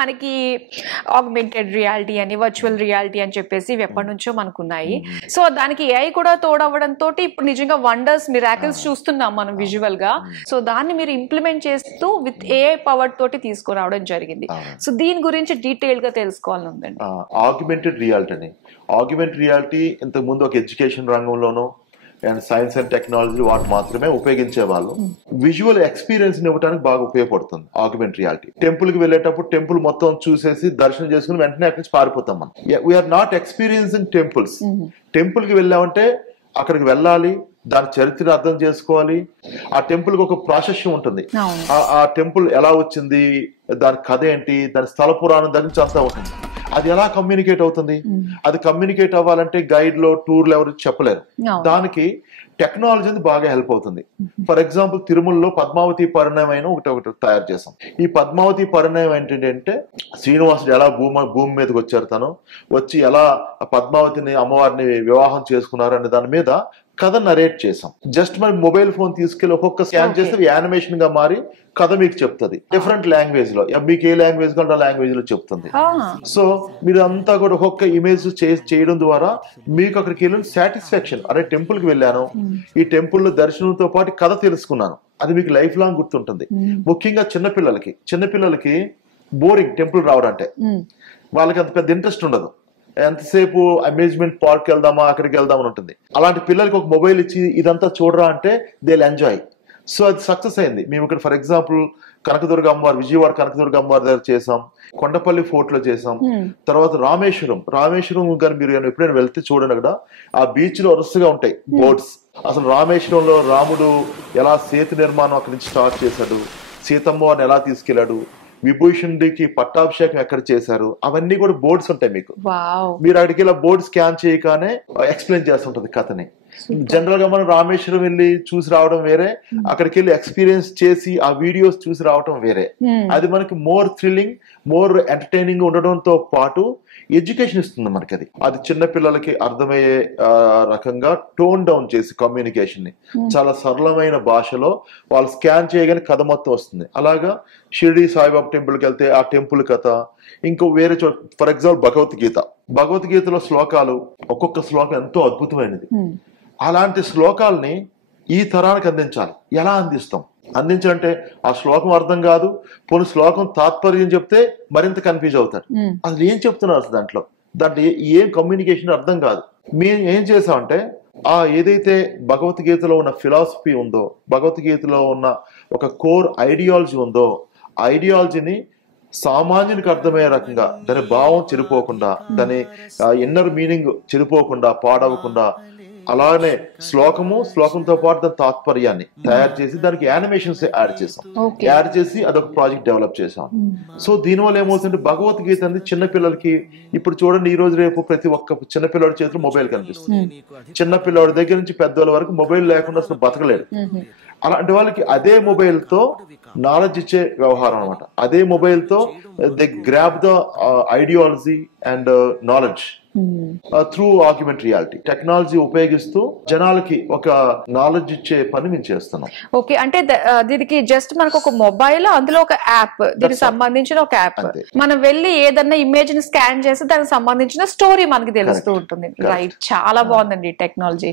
మనకి augmented reality అని virtual reality అని చెప్పేసి ఎప్పటి నుంచో మనకున్నాయి. సో దానికి ఏఐ కూడా తోడవడంతో ఇప్పుడు నిజంగా వండర్స్ మిరాకిల్స్ చూస్తున్నాం మనం విజువల్ గా. సో దాన్ని మీరు ఇంప్లిమెంట్ చేస్తూ విత్ ఏఐ పవర్ తోటి తీసుకురావడం జరిగింది. సో దీని గురించి డీటెయిల్ గా తెలుసుకోవాలని ఉందండి. ఆగ్మెంటెడ్ రియాలిటీ ఇంతకు ముందు ఒక ఎడ్యుకేషన్ రంగంలోనూ అండ్ సైన్స్ అండ్ టెక్నాలజీ వాటి మాత్రమే ఉపయోగించే వాళ్ళు. విజువల్ ఎక్స్పీరియన్స్ ఇవ్వడానికి బాగా ఉపయోగపడుతుంది ఆగ్మెంటెడ్ రియాలిటీ. టెంపుల్ కి వెళ్ళేటప్పుడు టెంపుల్ మొత్తం చూసేసి దర్శనం చేసుకుని వెంటనే అక్కడి నుంచి పారిపోతాం మనం. We are not experiencing temples. Temple కి వెళ్ళామంటే అక్కడికి వెళ్ళాలి, దాని చరిత్ర అర్థం చేసుకోవాలి. ఆ టెంపుల్ కి ఒక ప్రాసెస్ ఉంటుంది. ఆ టెంపుల్ ఎలా వచ్చింది, దాని కథ ఏంటి, దాని స్థల పురాణం దగ్గర నుంచి అంతా ఉంటుంది. అది ఎలా కమ్యూనికేట్ అవుతుంది? అది కమ్యూనికేట్ అవ్వాలంటే గైడ్ లో టూర్లు ఎవరు చెప్పలేరు. దానికి టెక్నాలజీ బాగా హెల్ప్ అవుతుంది. ఫర్ ఎగ్జాంపుల్ తిరుమలలో పద్మావతి పరిణయం ఒకటి తయారు చేసాం. ఈ పద్మావతి పరిణయం ఏంటంటే శ్రీనివాసుడు ఎలా భూమి మీదకి వచ్చారు, తను వచ్చి ఎలా పద్మావతిని అమ్మవారిని వివాహం చేసుకున్నారు అనే దాని మీద కథ నరేట్ చేసాం. జస్ట్ మన మొబైల్ ఫోన్ తీసుకెళ్లి ఒక్కొక్క స్కాన్ చేస్తే యానిమేషన్ గా మారి కథ మీకు చెప్తుంది డిఫరెంట్ లాంగ్వేజ్ లో. మీకు ఏ లాంగ్వేజ్ కంటే ఆ లాంగ్వేజ్ లో చెప్తుంది. సో మీరు అంతా కూడా ఒక్కొక్క ఇమేజ్ చేయడం ద్వారా మీకు అక్కడికి వెళ్ళిన సాటిస్ఫాక్షన్, అరే టెంపుల్ కి వెళ్ళాను, ఈ టెంపుల్ లో దర్శనంతో పాటు కథ తెలుసుకున్నాను, అది మీకు లైఫ్ లాంగ్ గుర్తుంటుంది. ముఖ్యంగా చిన్నపిల్లలకి బోరింగ్ టెంపుల్ రావడం అంటే, వాళ్ళకి అంత పెద్ద ఇంట్రెస్ట్ ఉండదు. ఎంతసేపు అమ్యూజ్మెంట్ పార్క్ వెళ్దామా అక్కడికి వెళ్దామని ఉంటుంది. అలాంటి పిల్లలకి ఒక మొబైల్ ఇచ్చి ఇదంతా చూడరా అంటే దే విల్ ఎంజాయ్. సో అది సక్సెస్ అయింది. మేము ఇక్కడ ఫర్ ఎగ్జాంపుల్ కనకదుర్గ అమ్మవారు, విజయవాడ కనకదుర్గ అమ్మవారి దగ్గర చేసాం, కొండపల్లి ఫోర్ట్ లో చేసాం. తర్వాత రామేశ్వరం కానీ మీరు ఎప్పుడైనా వెళ్తే చూడండి, అక్కడ ఆ బీచ్ లో వరుసగా ఉంటాయి బోర్డ్స్. అసలు రామేశ్వరంలో రాముడు ఎలా సేతు నిర్మాణం అక్కడి నుంచి స్టార్ట్ చేశాడు, సీతమ్మవారిని ఎలా తీసుకెళ్లాడు, విభూషణుడికి పట్టాభిషేకం ఎక్కడ చేశారు, అవన్నీ కూడా బోర్డ్స్ ఉంటాయి మీకు. మీరు అక్కడికి ఇలా బోర్డు స్కాన్ చేయగానే ఎక్స్ప్లెయిన్ చేస్తుంటది కథని. జనరల్ గా మనం రామేశ్వరం వెళ్ళి చూసి రావడం వేరే, అక్కడికి వెళ్ళి ఎక్స్పీరియన్స్ చేసి ఆ వీడియోస్ చూసి రావడం వేరే. అది మనకి మోర్ థ్రిల్లింగ్, మోర్ ఎంటర్టైనింగ్ ఉండడంతో పాటు ఎడ్యుకేషన్ ఇస్తుంది మనకి. అది చిన్న పిల్లలకి అర్థమయ్యే రకంగా టోన్ డౌన్ చేసి కమ్యూనికేషన్ ని చాలా సరళమైన భాషలో వాళ్ళు స్కాన్ చేయగానే కథ మొత్తం వస్తుంది. అలాగా షిరిడి సాయిబాబా టెంపుల్కి వెళ్తే ఆ టెంపుల్ కథ, ఇంకో వేరే చోట ఫర్ ఎగ్జాంపుల్ భగవద్గీతలో శ్లోకాలు, ఒక్కొక్క శ్లోకం ఎంతో అద్భుతమైనది. అలాంటి శ్లోకాలని ఈ తరానికి అందించాలి. ఎలా అందించాలంటే ఆ శ్లోకం అర్థం కాదు, పోనీ శ్లోకం తాత్పర్యం చెప్తే మరింత కన్ఫ్యూజ్ అవుతాడు. అసలు ఏం చెప్తున్నారు దాంట్లో ఏం కమ్యూనికేషన్ అర్థం కాదు. మేము ఏం చేసామంటే ఏదైతే భగవద్గీతలో ఉన్న ఫిలాసఫీ ఉందో, భగవద్గీతలో ఉన్న ఒక కోర్ ఐడియాలజీ ఉందో, ఐడియాలజీని సామాన్యునికి అర్థమయ్యే రకంగా దాని భావం చెడిపోకుండా, దాని ఇన్నర్ మీనింగ్ చెడిపోకుండా, పాడవకుండా, అలానే శ్లోకంతో పాటు దాని తాత్పర్యాన్ని తయారు చేసి దానికి యానిమేషన్స్ యాడ్ చేసి అదొక ప్రాజెక్ట్ డెవలప్ చేసాం. సో దీనివల్ల ఏమవుతుందంటే భగవద్గీత అనేది చిన్నపిల్లలకి, ఇప్పుడు చూడండి ఈ రోజు రేపు ప్రతి ఒక్క చిన్నపిల్లడి చేతిలో మొబైల్ కనిపిస్తుంది. చిన్నపిల్లడి దగ్గర నుంచి పెద్దవాళ్ళ వరకు మొబైల్ లేకుండా అసలు బతకలేడు. అలాంటి వాళ్ళకి అదే మొబైల్ తో నాలెడ్జ్ ఇచ్చే వ్యవహారం అనమాట. అదే మొబైల్ తో they grab the ideology and knowledge through augmented reality. Technology ఉపయోగిస్తూ జనాలకి ఒక నాలెడ్జ్ ఇచ్చే పని మేము చేస్తున్నాం. ఓకే, అంటే దీనికి జస్ట్ మనకు ఒక మొబైల్, అందులో ఒక యాప్, దీనికి సంబంధించిన ఒక యాప్, మనం వెళ్ళి ఏదన్నా ఇమేజ్ ని స్కాన్ చేసి దానికి సంబంధించిన స్టోరీ మనకి తెలుస్తూ ఉంటుంది. రైట్, చాలా బాగుందండి టెక్నాలజీ.